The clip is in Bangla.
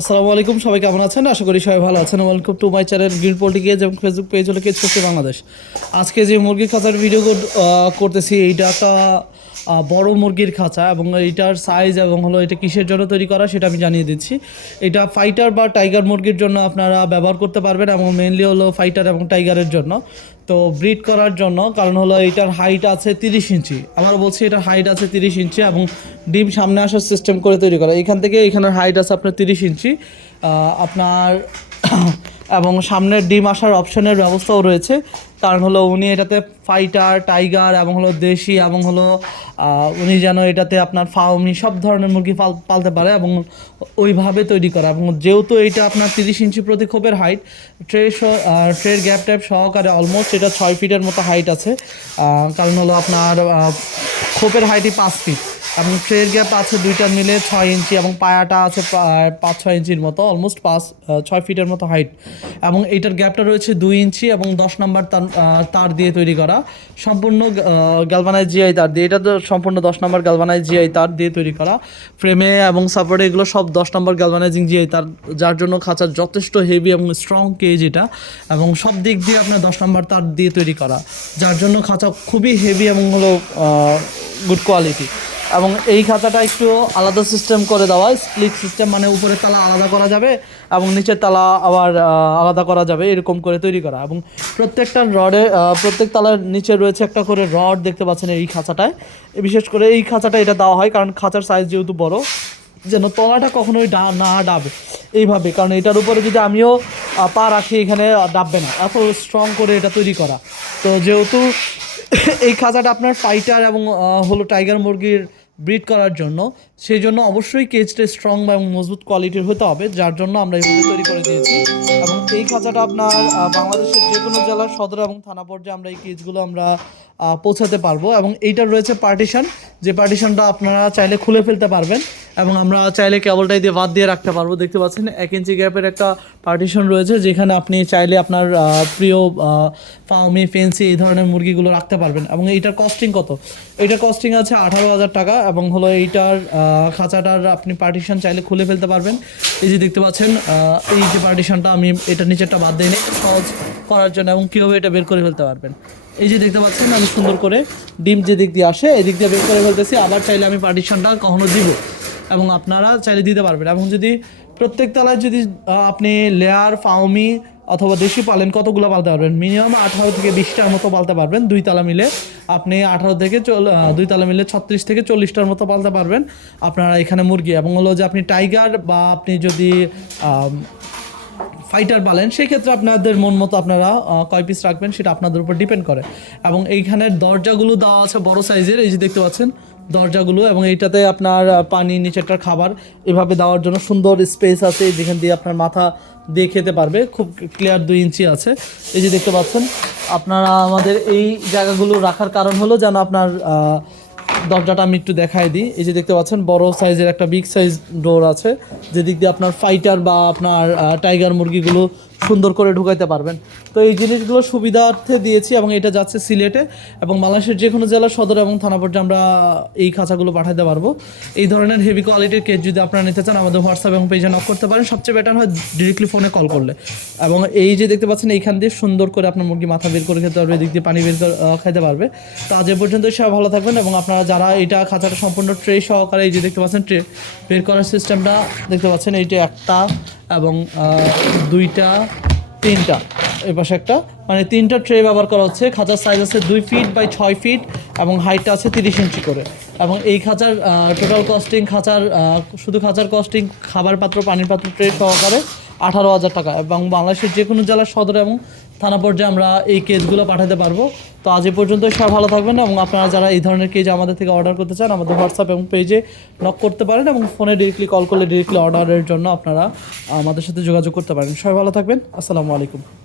আসসালামু আলাইকুম, সবাই কেমন আছেন? আশা করি সবাই ভালো আছেন। Welcome to my channel green poultry cage এবং ফেসবুক পেজ হলো কেজ করছে বাংলাদেশ। আজকে যে মুরগির খাঁচার ভিডিও করতেছি, এইটা একটা বড় মুরগির খাঁচা এবং এইটার সাইজ এবং হলো এটা কিসের জন্য তৈরি করা সেটা আমি জানিয়ে দিচ্ছি। এটা ফাইটার বা টাইগার মুরগির জন্য আপনারা ব্যবহার করতে পারবেন এবং মেনলি হলো ফাইটার এবং টাইগারের জন্য। তো ব্রিড করার জন্য, কারণ হলো এটার হাইট আছে তিরিশ ইঞ্চি। আবার বলছি এটার হাইট আছে তিরিশ ইঞ্চি এবং ডিম সামনে আসার সিস্টেম করে তৈরি করা। এখান থেকে এখানের হাইট আছে আপনার তিরিশ ইঞ্চি। আপনার এবং সামনের ডিম আসার অপশনের ব্যবস্থাও রয়েছে। কারণ হলো উনি এটাতে ফাইটার টাইগার এবং হলো দেশি এবং হলো উনি যেন এটাতে আপনার ফাউমি সব ধরনের মুরগি পাল, পালতে পারে এবং ওইভাবে তৈরি করা। এবং যেহেতু এটা আপনার তিরিশ ইঞ্চি প্রতি খোপের হাইট ট্রে ট্রের গ্যাপ ট্যাপ সহকারে অলমোস্ট এটা ছয় ফিটের মতো হাইট আছে। কারণ হলো আপনার খোপের হাইটই পাঁচ ফিট এবং ট্রের গ্যাপ আছে দুইটা মিলে ছয় ইঞ্চি এবং পায়াটা আছে পাঁচ, ছয় ইঞ্চির মতো অলমোস্ট পাঁচ ছয় ফিটের মতো হাইট এবং এইটার গ্যাপটা রয়েছে দুই ইঞ্চি এবং দশ নম্বর তার তার দিয়ে তৈরি করা। সম্পূর্ণ গ্যালভানাইজ জিআই তার দিয়ে। এটা তো সম্পূর্ণ দশ নম্বর গ্যালভানাইজ জিআই তার দিয়ে তৈরি করা। ফ্রেমে এবং সাপোর্টে এগুলো সব দশ নম্বর গ্যালভানাইজিং জিআই তার, যার জন্য খাঁচার যথেষ্ট হেভি এবং স্ট্রং কেজ এটা। এবং সব দিক দিয়ে আপনার দশ নম্বর তার দিয়ে তৈরি করা। যার জন্য খাঁচা খুবই হেভি এবং হলো গুড কোয়ালিটি এবং এই খাঁচাটা একটু আলাদা সিস্টেম করে দেওয়া স্প্লিট সিস্টেম মানে উপরের তালা আলাদা করা যাবে এবং নিচের তালা আবার আলাদা করা যাবে, এরকম করে তৈরি করা। এবং প্রত্যেকটা রডে প্রত্যেক তালার নিচে রয়েছে একটা করে রড দেখতে পাচ্ছেন এই খাঁচাটায়। বিশেষ করে এই খাঁচাটা এটা দেওয়া হয় কারণ খাঁচার সাইজ যেহেতু বড়, যেন তলাটা কখনোই ডা, না ডাবে এইভাবে। কারণ এটার উপরে যদি আমিও পা রাখি এখানে ডাববে না। এত স্ট্রং করে এটা তৈরি করা। তো যেহেতু এই খাঁচাটা আপনার ফাইটার এবং হলো টাইগার মুরগির ব্রিড করার জন্য। সেই জন্য অবশ্যই কেজটা স্ট্রং বা এবং মজবুত কোয়ালিটির হতে হবে, যার জন্য আমরা এইভাবে তৈরি করে দিয়েছি। এবং এই খাঁচাটা আপনার বাংলাদেশের যে কোনো জেলার সদর এবং থানা পর্যায়ে আমরা এই কেজগুলো আমরা পৌঁছাতে পারব। এবং এইটার রয়েছে পার্টিশন যে পার্টিশনটা আপনারা চাইলে খুলে ফেলতে পারবেন। এবং আমরা চাইলে কেবলটাই দিয়ে বাদ দিয়ে রাখতে পারব। দেখতে পাচ্ছেন, এক ইঞ্চি গ্যাপের একটা পার্টিশন রয়েছে, যেখানে আপনি চাইলে আপনার প্রিয় ফাউমি ফেন্সি এই ধরনের মুরগিগুলো রাখতে পারবেন। এবং এইটার কস্টিং কত? এইটার কস্টিং আছে আঠারো হাজার টাকা এবং হলো এইটার খাঁচাটার আপনি পার্টিশন চাইলে খুলে ফেলতে পারবেন। এই যে দেখতে পাচ্ছেন এই যে পার্টিশনটা আমি এটা নিচেরটা বাদ দিই একটু সহজ করার জন্য এবং কীভাবে এটা বের করে ফেলতে পারবেন। এই যে দেখতে পাচ্ছেন, আমি সুন্দর করে ডিম যে দিক দিয়ে আসে, এদিক দিয়ে বের করে ফেলতেছি, আবার চাইলে আমি পার্টিশনটা কখনো দিব। এবং আপনারা চাইলে দিতে পারবেন। এবং যদি প্রত্যেক তলায় যদি আপনি লেয়ার ফাউমি অথবা দেশি পালেন কতগুলো পালতে পারবেন? মিনিমাম আঠারো থেকে বিশটার মতো পালতে পারবেন দুই তালা মিলে। আপনি আঠারো থেকে দুই তালা মিলে ছত্রিশ থেকে চল্লিশটার মতো পালতে পারবেন আপনারা এখানে মুরগি। এবং হলো যে আপনি টাইগার বা আপনি যদি ফাইটার পালেন সেই ক্ষেত্রে আপনাদের মন মতো আপনারা কয় পিস রাখবেন সেটা আপনাদের উপর ডিপেন্ড করে। এবং এইখানের দরজাগুলো দেওয়া আছে বড় সাইজের এই যে দেখতে পাচ্ছেন দরজাগুলো এবং এইটাতে আপনার পানি, নিচেরটার খাবার এভাবে দেওয়ার জন্য সুন্দর স্পেস আছে, যেখান দিয়ে আপনার মাথা দিয়ে খেতে পারবে। খুব ক্লিয়ার দুই ইঞ্চি আছে। এই যে দেখতে পাচ্ছেন, আপনারা আমাদের এই জায়গাগুলো রাখার কারণ হলো যেন আপনার দরজাটা আমি একটু দেখাই দিই। এই যে দেখতে পাচ্ছেন, বড় সাইজের একটা বিগ সাইজ ডোর আছে। যেদিক দিয়ে আপনার ফাইটার বা আপনার টাইগার মুরগিগুলো সুন্দর করে ঢুকাইতে পারবেন। তো এই জিনিসগুলো সুবিধার্থে দিয়েছি এবং এটা যাচ্ছে সিলেটে এবং বাংলাদেশের যে কোনো জেলা, সদর এবং থানা পর্যায়ে আমরা এই খাঁচাগুলো পাঠাতে পারব। এই ধরনের হেভি কোয়ালিটির কেস যদি আপনারা নিতে চান, আমাদের হোয়াটসঅ্যাপ এবং পেজে নক করতে পারেন। সবচেয়ে বেটার হয় ডিরেক্টলি ফোনে কল করলে। এবং এই যে দেখতে পাচ্ছেন, এইখান দিয়ে সুন্দর করে আপনার মুরগি মাথা বের করে খেতে পারবে, এদিক দিয়ে পানি বের করে খেতে পারবে। তো আজ এ পর্যন্ত সবাই ভালো থাকবেন এবং আপনারা যারা এটা খাঁচাটা সম্পূর্ণ ট্রে সহকারে এই যে দেখতে পাচ্ছেন ট্রে বের করার সিস্টেমটা দেখতে পাচ্ছেন এইটা একটা এবং দুইটা, তিনটা। এপাশে পাশে একটা। মানে তিনটা ট্রে ব্যবহার করা হচ্ছে। খাঁচার সাইজ আছে দুই ফিট বাই ছয় ফিট এবং হাইটটা আছে তিরিশ ইঞ্চি করে। এবং এই খাঁচার টোটাল কস্টিং খাঁচার শুধু খাঁচার কস্টিং খাবার পাত্র, পানির পাত্র ট্রে সহকারে আঠারো হাজার টাকা। এবং বাংলাদেশের যে কোনো জেলার সদর এবং থানা পর্যায়ে আমরা এই কেসগুলো পাঠাতে পারব। তো আজ এ পর্যন্ত সবাই ভালো থাকবেন এবং আপনারা যারা এই ধরনের কেজ আমাদের থেকে অর্ডার করতে চান, আমাদের হোয়াটসঅ্যাপ এবং পেজে নক করতে পারেন এবং ফোনে ডিরেক্টলি কল করলে ডিরেক্টলি অর্ডারের জন্য আপনারা আমাদের সাথে যোগাযোগ করতে পারেন। সবাই ভালো থাকবেন। আসসালামু আলাইকুম।